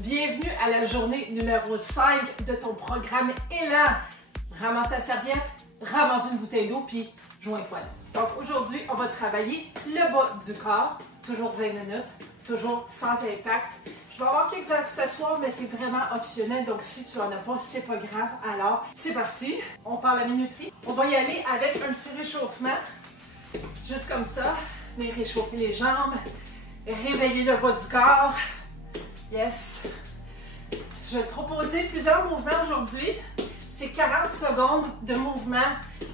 Bienvenue à la journée numéro 5 de ton programme Élan. Ramasse ta serviette, ramasse une bouteille d'eau, puis joins-toi. Donc aujourd'hui, on va travailler le bas du corps, toujours 20 minutes, toujours sans impact. Je vais avoir quelques accessoires, mais c'est vraiment optionnel, donc si tu n'en as pas, c'est pas grave. Alors, c'est parti. On parle à minuterie. On va y aller avec un petit réchauffement, juste comme ça. Venir réchauffer les jambes, réveiller le bas du corps. Yes! Je vais te proposer plusieurs mouvements aujourd'hui. C'est 40 secondes de mouvement,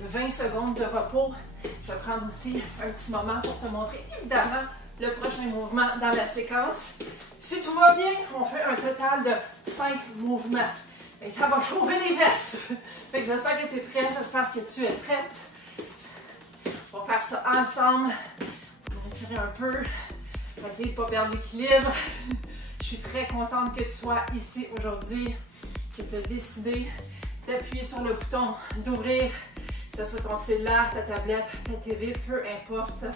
20 secondes de repos. Je vais prendre aussi un petit moment pour te montrer évidemment le prochain mouvement dans la séquence. Si tout va bien, on fait un total de 5 mouvements. Et ça va chauffer les fesses. Fait que j'espère que tu es prêt, j'espère que tu es prête. On va faire ça ensemble. On va étirer un peu. On va essayer de ne pas perdre l'équilibre. Je suis très contente que tu sois ici aujourd'hui, que tu as décidé d'appuyer sur le bouton d'ouvrir, que ce soit ton cellulaire, ta tablette, ta TV, peu importe.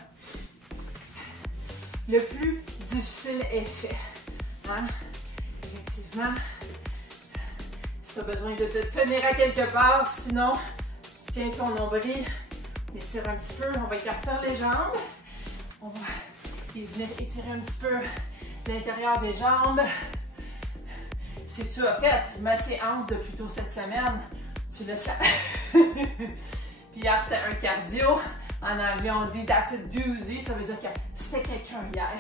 Le plus difficile est fait. Hein? Effectivement, si tu as besoin de te tenir à quelque part, sinon, tiens ton nombril, étire un petit peu, on va écarter les jambes. On va venir étirer un petit peu l'intérieur des jambes. Si tu as fait ma séance de plus tôt cette semaine, tu le sais. Puis hier, c'était un cardio. En anglais, on dit that's a doozy. Ça veut dire que c'était quelqu'un hier.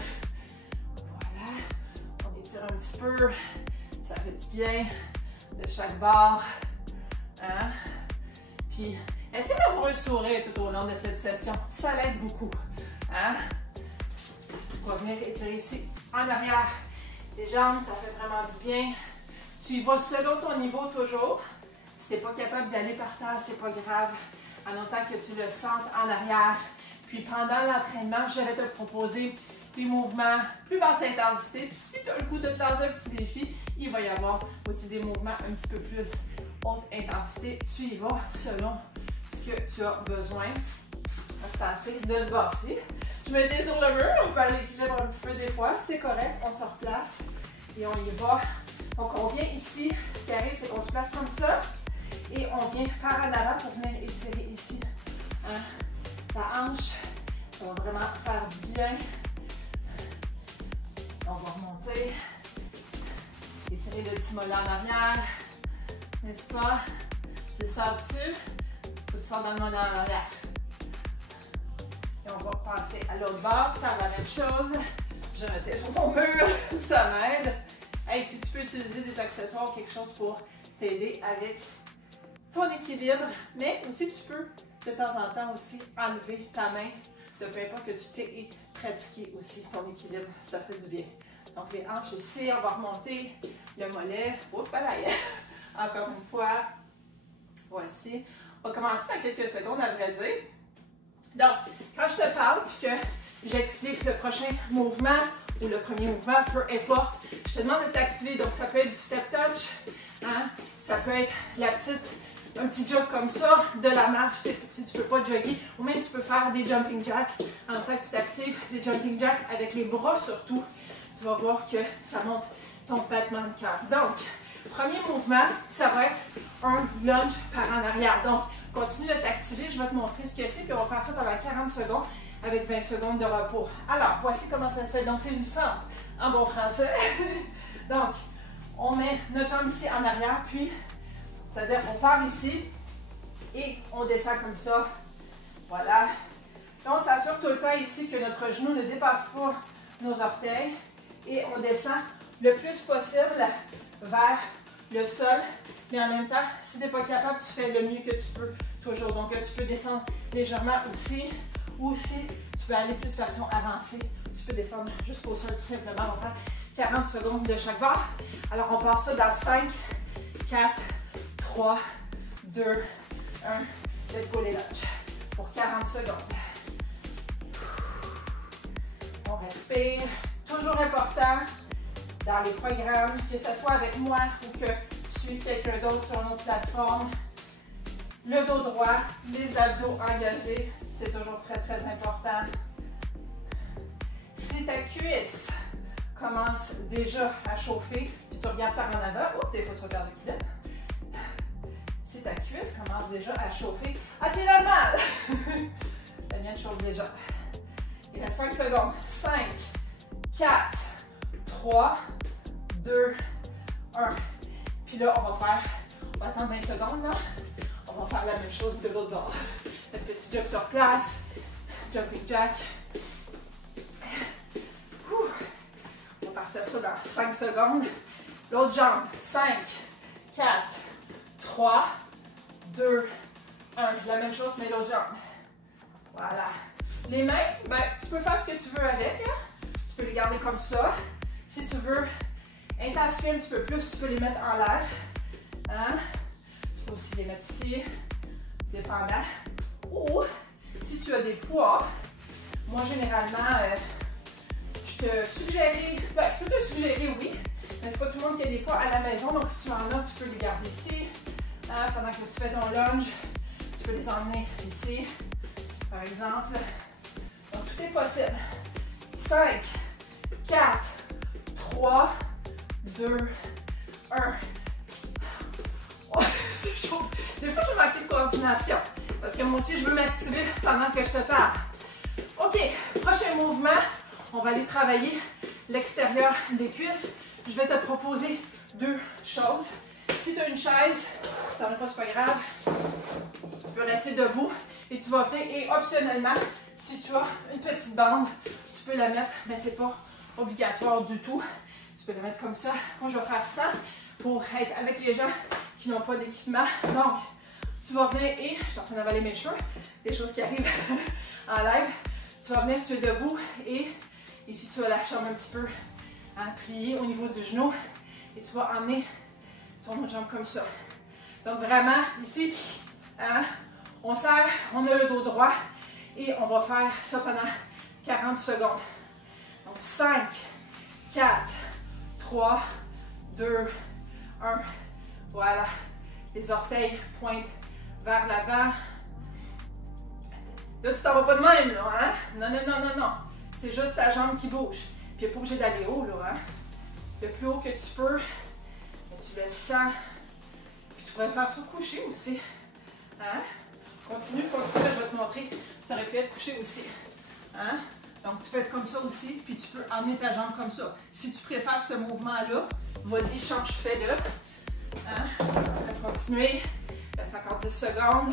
Voilà. On étire un petit peu. Ça fait du bien de chaque bord. Hein? Puis, essaie d'avoir un sourire tout au long de cette session. Ça l'aide beaucoup. Hein? On va venir étirer ici en arrière des jambes, ça fait vraiment du bien. Tu y vas selon ton niveau toujours. Si tu n'es pas capable d'y aller par terre, c'est pas grave. En autant que tu le sentes en arrière. Puis pendant l'entraînement, je vais te proposer des mouvements plus basse intensité. Puis si tu as le goût de te lancer un petit défi, il va y avoir aussi des mouvements un petit peu plus haute intensité. Tu y vas selon ce que tu as besoin. C'est assez de se basser. Je me tiens sur le mur, on perd l'équilibre un petit peu des fois, c'est correct, on se replace et on y va. Donc on vient ici, ce qui arrive c'est qu'on se place comme ça et on vient par en avant pour venir étirer ici hein, la hanche. Ça va vraiment faire du bien. On va remonter, étirer le petit mollet en arrière, n'est-ce pas? Tu le sors dessus, tu sors dans le mollet en arrière. Et on va passer à l'autre bord, faire la même chose. Je me tiens sur ton mur, ça m'aide. Hey, si tu peux utiliser des accessoires ou quelque chose pour t'aider avec ton équilibre, mais aussi tu peux de temps en temps aussi enlever ta main de peu importe que tu t'aies et pratiquer aussi ton équilibre, ça fait du bien. Donc les hanches ici, on va remonter le mollet. Oups, là, encore une fois. Voici. On va commencer dans quelques secondes à vrai dire. Donc, quand je te parle et que j'explique le prochain mouvement ou le premier mouvement, peu importe, je te demande de t'activer. Donc, ça peut être du step touch, hein? Ça peut être un petit jog comme ça, de la marche si tu ne peux pas jogger, ou même tu peux faire des jumping jacks. En fait, tu t'actives des jumping jacks avec les bras surtout. Tu vas voir que ça monte ton battement de cœur. Donc, premier mouvement, ça va être un lunge par en arrière. Donc, continue de t'activer, je vais te montrer ce que c'est, puis on va faire ça pendant 40 secondes avec 20 secondes de repos. Alors, voici comment ça se fait. Donc, c'est une fente en bon français. Donc, on met notre jambe ici en arrière, puis, c'est-à-dire on part ici et on descend comme ça. Voilà. Donc, on s'assure tout le temps ici que notre genou ne dépasse pas nos orteils et on descend le plus possible vers le sol, mais en même temps, si tu n'es pas capable, tu fais le mieux que tu peux toujours. Donc, tu peux descendre légèrement aussi, ou si tu veux aller plus version avancée, tu peux descendre jusqu'au sol tout simplement. On va faire 40 secondes de chaque bord. Alors, on part ça dans 5, 4, 3, 2, 1. Let's go les lunges pour 40 secondes. On respire. Toujours important dans les programmes, que ce soit avec moi ou que tu suives quelqu'un d'autre sur une autre plateforme. Le dos droit, les abdos engagés, c'est toujours très, très important. Si ta cuisse commence déjà à chauffer, puis tu regardes par en avant, oups, des fois tu regardes l'équilibre. Si ta cuisse commence déjà à chauffer, ah c'est normal! La mienne chauffe déjà. Il reste 5 secondes. 5, 4, 3, 2, 1. Puis là, on va attendre 20 secondes là. On va faire la même chose de l'autre bord. Le petit jump sur place, jumping jack. On va partir ça dans 5 secondes. L'autre jambe. 5, 4, 3, 2, 1. La même chose, mais l'autre jambe. Voilà. Les mains, ben, tu peux faire ce que tu veux avec. Hein? Tu peux les garder comme ça. Si tu veux intensifier un petit peu plus, tu peux les mettre en l'air. Hein? Tu peux aussi les mettre ici, dépendant. Ou, si tu as des poids, moi généralement, je peux te suggérer, oui, mais c'est pas tout le monde qui a des poids à la maison, donc si tu en as, tu peux les garder ici. Hein? Pendant que tu fais ton lunge, tu peux les emmener ici, par exemple. Donc, tout est possible. 5, 4, 3, 2, 1. Oh, c'est chaud. Des fois, je vais manquer de coordination. Parce que moi aussi, je veux m'activer pendant que je te parle. OK, prochain mouvement. On va aller travailler l'extérieur des cuisses. Je vais te proposer 2 choses. Si tu as une chaise, si tu n'en as pas, c'est pas grave. Tu peux rester debout et tu vas venir. Et optionnellement, si tu as une petite bande, tu peux la mettre, mais c'est pas obligatoire du tout. Tu peux la mettre comme ça. Moi, je vais faire ça pour être avec les gens qui n'ont pas d'équipement. Donc, tu vas venir et, je suis en train d'avaler mes cheveux, des choses qui arrivent en live. Tu vas venir, tu es debout et ici, tu vas la jambe un petit peu pliée au niveau du genou et tu vas emmener ton autre jambe comme ça. Donc, vraiment, ici, on serre, on a le dos droit et on va faire ça pendant 40 secondes. Donc, 5, 4, 3, 2, 1. Voilà. Les orteils pointent vers l'avant. Là, tu t'en vas pas de même, là, hein? Non, non, non, non, non. C'est juste ta jambe qui bouge. Puis, il n'est pas obligé d'aller haut, là, hein? Le plus haut que tu peux, tu le sens. Puis, tu pourrais faire ça couché aussi. Hein? Continue, continue, je vais te montrer. Tu aurais pu être couché aussi. Hein? Donc, tu peux être comme ça aussi, puis tu peux emmener ta jambe comme ça. Si tu préfères ce mouvement-là, vas-y, change, fais-le. Hein? On va continuer. Il reste encore 10 secondes.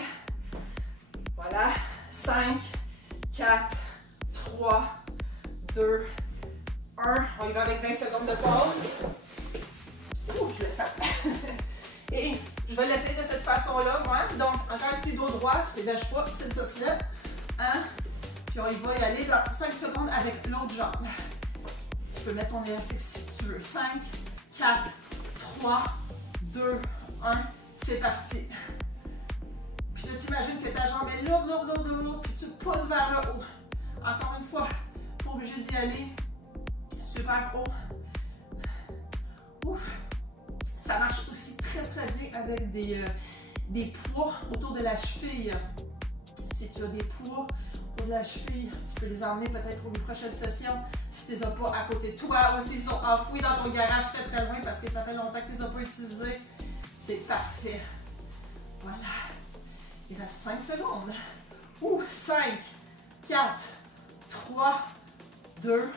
Voilà. 5, 4, 3, 2, 1. On y va avec 20 secondes de pause. Ouh, je le sens. Et je vais l'essayer de cette façon-là, moi. Donc, encore ici, dos droit, tu ne te lâches pas, s'il te plaît. Hein? Puis on y va y aller dans 5 secondes avec l'autre jambe. Tu peux mettre ton élastique si tu veux. 5, 4, 3, 2, 1. C'est parti. Puis là, tu imagines que ta jambe est lourde, lourde, lourde, lourde, lourde. Puis tu pousses vers le haut. Encore une fois, pas obligé d'y aller super haut. Ouf. Ça marche aussi très, très bien avec des poids autour de la cheville. Si tu as des poids autour de la cheville, tu peux les emmener peut-être pour une prochaine session. Si tu ne les as pas à côté de toi ou s'ils sont enfouis dans ton garage très très loin parce que ça fait longtemps que tu ne les as pas utilisés, c'est parfait. Voilà. Il reste 5 secondes. Ouh, 5, 4, 3, 2,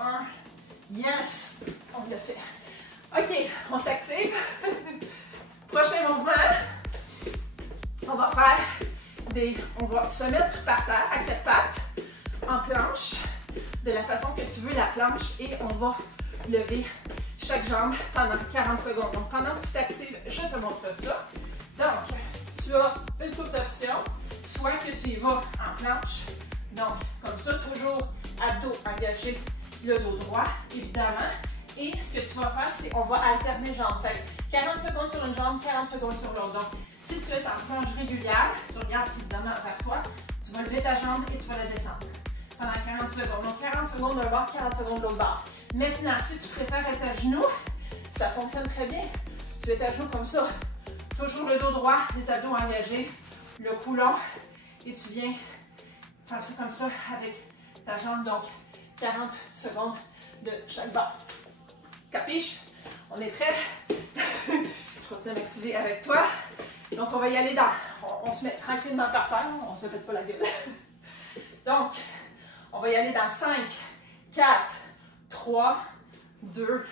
1. Yes! On l'a fait. OK, on s'active. Prochain mouvement. On va faire on va se mettre par terre à 4 pattes en planche de la façon que tu veux la planche et on va lever chaque jambe pendant 40 secondes. Donc pendant que tu t'actives, je te montre ça. Donc, tu as une couple d'options, soit que tu y vas en planche, donc comme ça, toujours abdos engagés, le dos droit, évidemment. Et ce que tu vas faire, c'est on va alterner jambes. Fait 40 secondes sur une jambe, 40 secondes sur l'autre. Donc, si tu es en planche régulière, tu regardes évidemment vers toi, tu vas lever ta jambe et tu vas la descendre pendant 40 secondes. Donc, 40 secondes d'un bord, 40 secondes de l'autre bord. Maintenant, si tu préfères être à genoux, ça fonctionne très bien. Tu es à genoux comme ça. Toujours le dos droit, les abdos engagés, le cou long. Et tu viens faire ça comme ça avec ta jambe. Donc, 40 secondes de chaque barre. Capiche? On est prêt? Je continue à m'activer avec toi. Donc, on va y aller dans... On se met tranquillement par terre, on ne se pète pas la gueule. Donc, on va y aller dans 5, 4, 3, 2,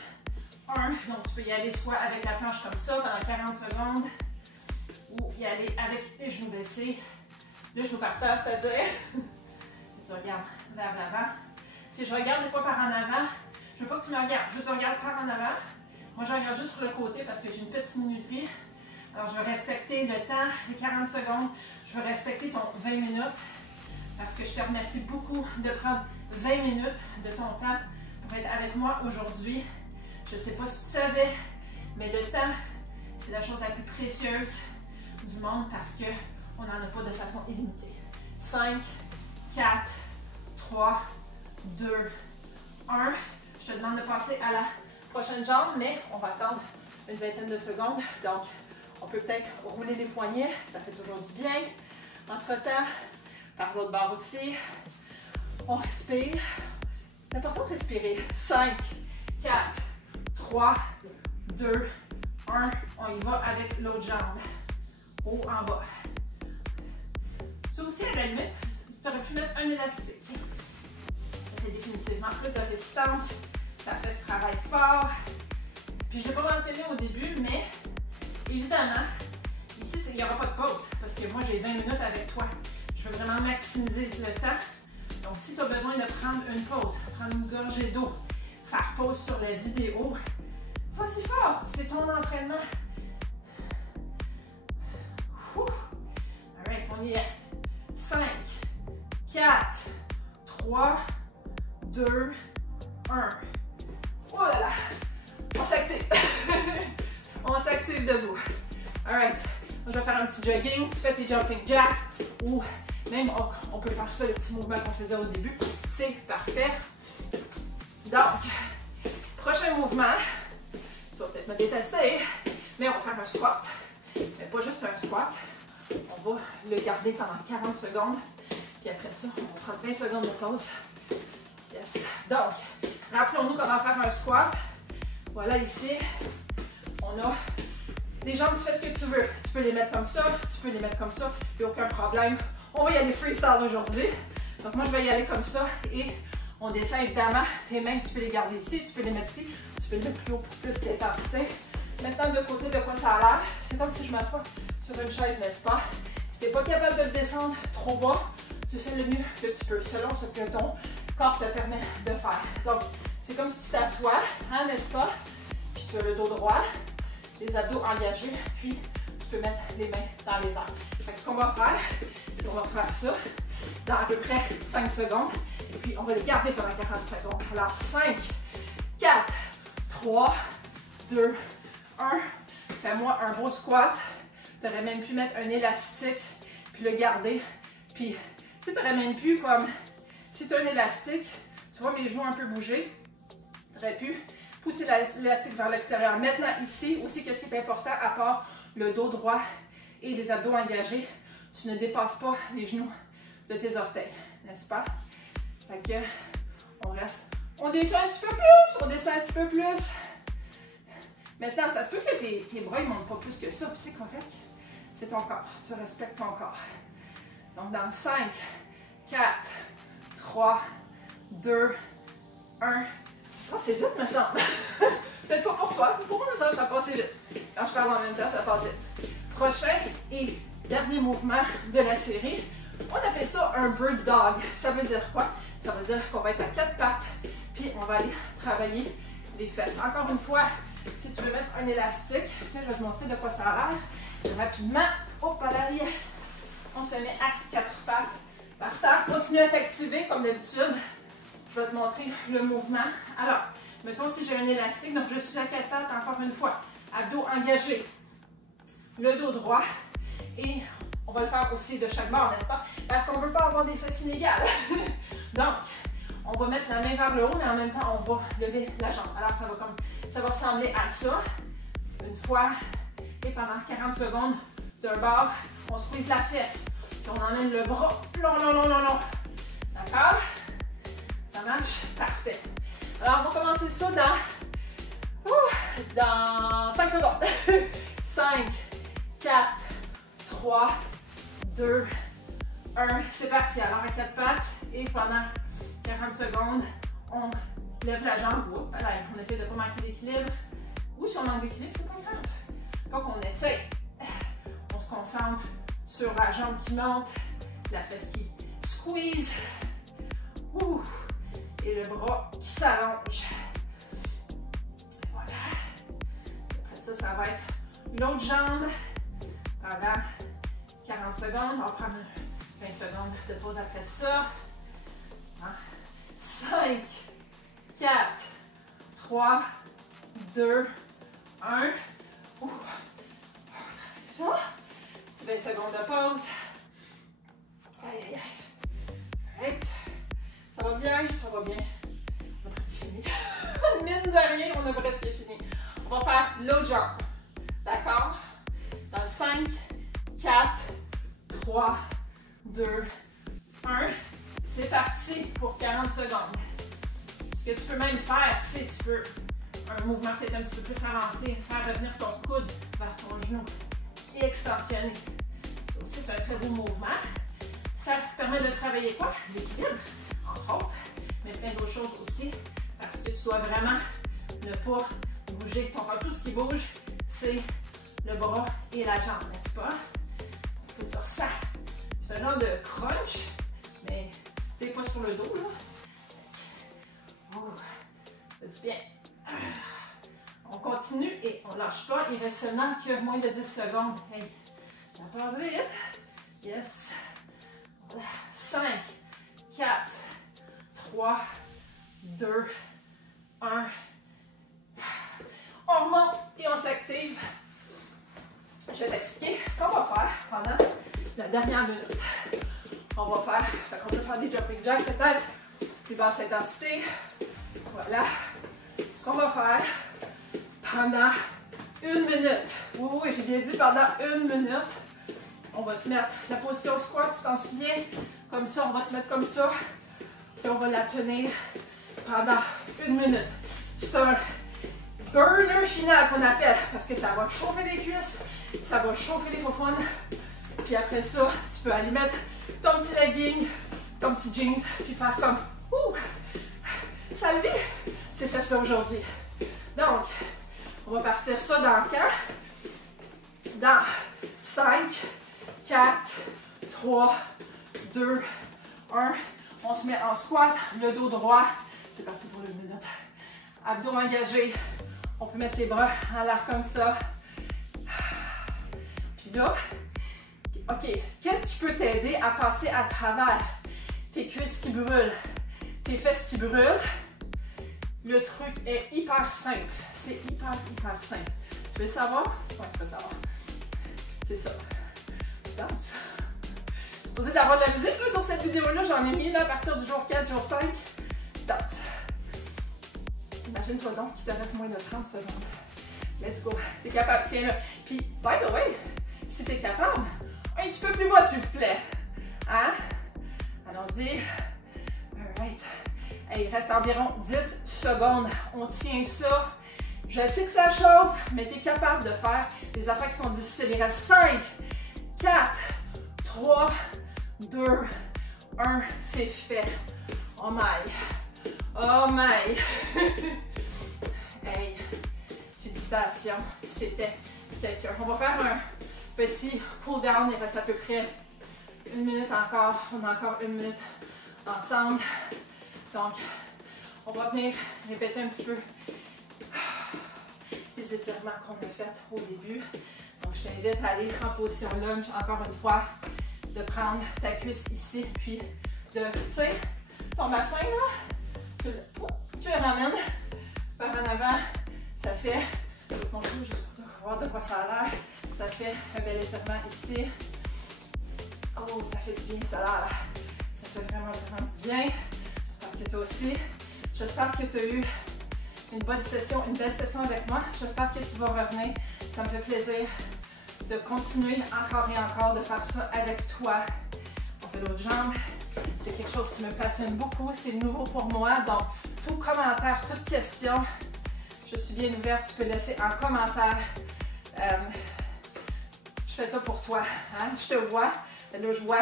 1. Donc, tu peux y aller soit avec la planche comme ça pendant 40 secondes ou y aller avec les genoux baissés, le genou par terre, c'est-à-dire tu regardes vers l'avant. Si je regarde des fois par en avant, je ne veux pas que tu me regardes, je veux que tu regardes par en avant. Moi, je regarde juste sur le côté parce que j'ai une petite minuterie. Alors, je vais respecter le temps, les 40 secondes. Je vais respecter ton 20 minutes parce que je te remercie beaucoup de prendre 20 minutes de ton temps pour être avec moi aujourd'hui. Je ne sais pas si tu savais, mais le temps, c'est la chose la plus précieuse du monde parce qu'on n'en a pas de façon illimitée. 5, 4, 3, 2, 1. Je te demande de passer à la prochaine jambe, mais on va attendre une vingtaine de secondes. Donc, on peut peut-être rouler les poignets, ça fait toujours du bien. Entre-temps, par l'autre barre aussi, on respire. C'est important de respirer. 5, 4, 3, 2, 1. On y va avec l'autre jambe. Haut en bas. Ça aussi, à la limite, tu aurais pu mettre un élastique. Ça fait définitivement plus de résistance. Ça fait ce travail fort. Puis je ne l'ai pas mentionné au début, mais évidemment, ici, il n'y aura pas de pause parce que moi, j'ai 20 minutes avec toi. Je veux vraiment maximiser le temps. Donc, si tu as besoin de prendre une pause, prendre une gorgée d'eau, faire pause sur la vidéo, vas-y fort, c'est ton entraînement. Alright, on y est. 5, 4, 3, 2, 1. Oh là là, on s'active. On s'active debout. Alright, je vais faire un petit jogging. Tu fais tes jumping jacks ou même on peut faire ça, le petit mouvement qu'on faisait au début. C'est parfait. Donc, prochain mouvement. Tu vas peut-être me détester, mais on va faire un squat. Mais pas juste un squat. On va le garder pendant 40 secondes. Puis après ça, on va prendre 20 secondes de pause. Yes. Donc, rappelons-nous comment faire un squat. Voilà ici. On a les jambes, tu fais ce que tu veux. Tu peux les mettre comme ça, tu peux les mettre comme ça. Il n'y a aucun problème. On va y aller freestyle aujourd'hui. Donc moi, je vais y aller comme ça. Et on descend évidemment. Tes mains, tu peux les garder ici, tu peux les mettre ici. Tu peux les mettre plus haut pour plus d'intensité. Maintenant, de côté, de quoi ça a l'air. C'est comme si je m'assois sur une chaise, n'est-ce pas? Si tu n'es pas capable de le descendre trop bas, tu fais le mieux que tu peux, selon ce que ton corps te permet de faire. Donc, c'est comme si tu t'assois, hein, n'est-ce pas? Puis tu as le dos droit, les abdos engagés, puis tu peux mettre les mains dans les airs. Fait que ce qu'on va faire, c'est qu'on va faire ça dans à peu près 5 secondes, et puis on va les garder pendant 40 secondes. Alors, 5, 4, 3, 2, 1. Fais-moi un beau squat. Tu aurais même pu mettre un élastique, puis le garder. Puis, tu aurais même pu, comme, si tu as un élastique, tu vois mes genoux un peu bouger, tu aurais pu pousser l'élastique vers l'extérieur. Maintenant, ici, aussi, qu'est-ce qui est important, à part le dos droit et les abdos engagés, tu ne dépasses pas les genoux de tes orteils, n'est-ce pas? Fait que, on reste, on descend un petit peu plus, on descend un petit peu plus. Maintenant, ça se peut que tes bras ne montent pas plus que ça, puis c'est correct. C'est ton corps, tu respectes ton corps. Donc, dans 5, 4, 3, 2, 1. Oh, c'est vite, me semble. Peut-être pas pour toi, mais pour moi, ça passe vite. Quand je parle en même temps, ça passe vite. Prochain et dernier mouvement de la série, on appelle ça un bird dog. Ça veut dire quoi? Ça veut dire qu'on va être à 4 pattes, puis on va aller travailler les fesses. Encore une fois, si tu veux mettre un élastique, tiens, je vais te montrer de quoi ça a l'air. Rapidement, hop, à l'arrière. On se met à 4 pattes par terre. Continue à t'activer comme d'habitude. Je vais te montrer le mouvement. Alors, mettons si j'ai un élastique, donc je suis à 4 pattes encore une fois. Abdos engagés. Le dos droit. Et on va le faire aussi de chaque bord, n'est-ce pas? Parce qu'on ne veut pas avoir des fesses inégales. Donc, on va mettre la main vers le haut, mais en même temps, on va lever la jambe. Alors, ça va ressembler à ça. Une fois, et pendant 40 secondes, d'un bord, on squeeze la fesse. Puis on emmène le bras long, long, long, long, long. D'accord? Ça marche? Parfait. Alors, on va commencer ça dans 5 secondes. 5, 4, 3, 2, 1. C'est parti. Alors, à 4 pattes et pendant 40 secondes, on lève la jambe. Oups, voilà, on essaie de ne pas manquer d'équilibre. Ou si on manque d'équilibre, c'est pas grave. Pas qu'on essaie. On se concentre sur la jambe qui monte, la fesse qui squeeze. Ouh. Et le bras qui s'allonge. Voilà. Après ça, ça va être l'autre jambe pendant 40 secondes. On va prendre 20 secondes de pause après ça. 5, 4, 3, 2, 1. Ouh. Ça. Petit 20 secondes de pause. Aïe, aïe, aïe. Right. Ça va bien? Ça va bien. On a presque fini. Mine de rien, on a presque fini. On va faire l'autre jambe. D'accord? Dans 5, 4, 3, 2, 1. C'est parti pour 40 secondes. Ce que tu peux même faire, c'est tu peux un mouvement peut-être un petit peu plus avancé, faire revenir ton coude vers ton genou et extensionner. Ça aussi, c'est un très beau mouvement. Ça permet de travailler quoi? L'équilibre, entre autres, mais plein d'autres choses aussi, parce que tu dois vraiment ne pas bouger ton corps. Tout ce qui bouge, c'est le bras et la jambe, n'est-ce pas? Ce que tu ressens, c'est un genre de crunch, mais c'est pas sur le dos, là. Oh, ça fait du bien. On continue et on lâche pas. Il reste seulement que moins de 10 secondes. Hey, ça passe vite. Yes. Voilà. 5, 4, 3, 2, 1. On remonte et on s'active. Je vais t'expliquer ce qu'on va faire pendant la dernière minute. On va faire, on peut faire des jumping jacks peut-être, plus basse intensité. Voilà. Ce qu'on va faire pendant 1 minute. Oui, j'ai bien dit pendant 1 minute. On va se mettre la position squat, tu t'en souviens? Comme ça, on va se mettre comme ça. Et on va la tenir pendant 1 minute. C'est un burner final qu'on appelle parce que ça va chauffer les cuisses, ça va chauffer les faufounes. Puis après ça, tu peux aller mettre ton petit legging, ton petit jeans, puis faire comme ouh! Salut! C'est fait ça aujourd'hui. Donc, on va partir ça dans quand? Dans 5, 4, 3, 2, 1. On se met en squat, le dos droit. C'est parti pour 1 minute. Abdos engagés. On peut mettre les bras en l'air comme ça. Puis là, OK, qu'est-ce qui peut t'aider à passer à travers tes cuisses qui brûlent, tes fesses qui brûlent? Le truc est hyper simple. C'est hyper simple. Tu veux savoir? Oui, tu veux savoir. C'est ça. Tu danses. Tu es supposé d'avoir de la musique là, sur cette vidéo-là. J'en ai mis là, à partir du jour 4, jour 5. Tu danses. Imagine-toi donc qu'il te reste moins de 30 secondes. Let's go. T'es capable. Tiens là. Puis, by the way, si t'es capable, un petit peu plus bas s'il vous plaît. Hein? Allons-y. Alright. Hey, il reste environ 10 secondes. On tient ça. Je sais que ça chauffe, mais tu es capable de faire des affaires qui sont difficiles. Il reste 5, 4, 3, 2, 1. C'est fait. Oh my. Oh my. Hey, félicitations. C'était quelqu'un. On va faire un petit cool down. Il reste à peu près 1 minute encore. On a encore 1 minute ensemble. Donc, on va venir répéter un petit peu les étirements qu'on a fait au début. Donc, je t'invite à aller en position lunge, encore une fois, de prendre ta cuisse ici, puis de, tu sais, ton bassin, là, tu le ramènes par en avant. Ça fait, je vais te montrer juste pour voir de quoi ça a l'air. Ça fait un bel étirement ici. Oh, ça fait du bien, ça a l'air. Ça fait vraiment du bien. Que toi aussi. J'espère que tu as eu une bonne session, une belle session avec moi. J'espère que tu vas revenir. Ça me fait plaisir de continuer encore et encore de faire ça avec toi. On fait l'autre jambe. C'est quelque chose qui me passionne beaucoup, c'est nouveau pour moi. Donc, tout commentaire, toute question, je suis bien ouverte. Tu peux laisser un commentaire. Je fais ça pour toi. Hein? Je te vois. Là, je vois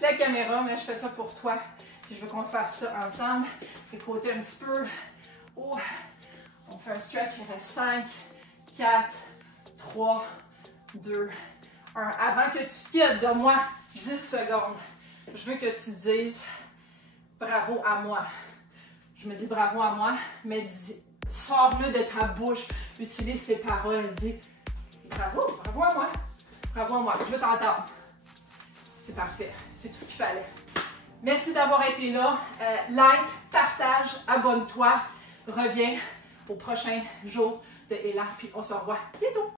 la caméra, mais je fais ça pour toi. Puis je veux qu'on fasse ça ensemble. Écoutez un petit peu. Oh. On fait un stretch. Il reste 5, 4, 3, 2, 1. Avant que tu quittes de moi 10 secondes, je veux que tu dises bravo à moi. Je me dis bravo à moi, mais sors-le de ta bouche. Utilise tes paroles. Dis bravo, bravo à moi. Bravo à moi. Je veux t'entendre. C'est parfait. C'est tout ce qu'il fallait. Merci d'avoir été là. Like, partage, abonne-toi. Reviens au prochain jour de Ella. Puis on se revoit bientôt.